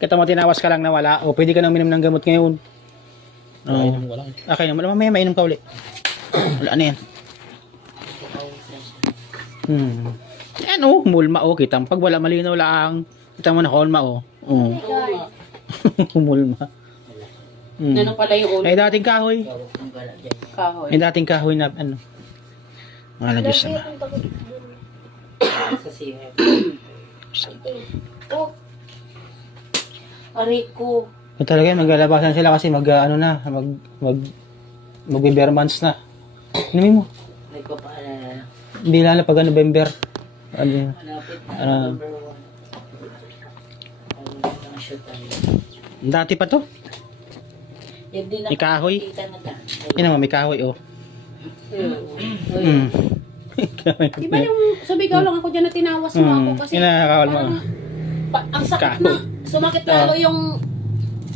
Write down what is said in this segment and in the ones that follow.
Kita mo, tinawas ka lang na wala. O, pwede ka nang minom ng gamot ngayon. Oo. Ayun, wala. Okay naman. Mamaya mainom ka uli. Wala na yan. Hmm. Yan oh, mulma oh. Kita mo. Pag wala malinaw lang. Kita mo na kulma oh. Oh. mulma. Hmm. Ano pala yung ulo? Ay dating kahoy. Kahoy. Ay dating kahoy na ano. Mga na Diyos na. Sa siya. Ariko. Ito talaga yan, maglalabasan sila kasi mag, ano na, mag, mag, mag-November months na. Inumin mo. Nagpapaalala. Hindi lalo pag November. Ano na. Ano. Dati pa to. Yan din May na ta. Yun naman, may kahoy oh. Hmm. Di ba yung sumigaw lang ako dyan na tinawas mo ako Hmm. kasi parang pa- ang sakit Kahoy. na. Sumakit lalo yung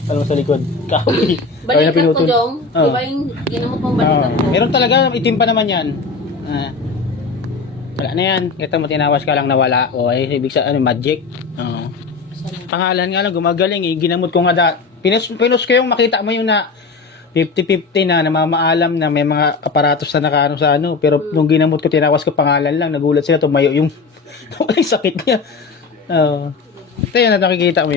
Ano sa likod? Kahoy. Kahoy na balikat ko, pinutol. Jong. Di Oo. ba yung ginamot mong balikat ko? Meron talaga, itim pa naman yan. Ah. Wala na yan. Kita mo, tinawas ka lang na wala. O, ay, ibig sa, ano, magic. Oo. Pangalan nga lang, gumagaling eh. Ginamot ko nga da. Pinus, pinus ko yung makita mo yung na 50-50 na namamaalam na may mga aparatos na nakaano sa ano. Pero nung ginamot ko, tinawas ko pangalan lang. Nagulat sila, tumayo yung, yung sakit niya. Oo. Ito yun na nakikita mo.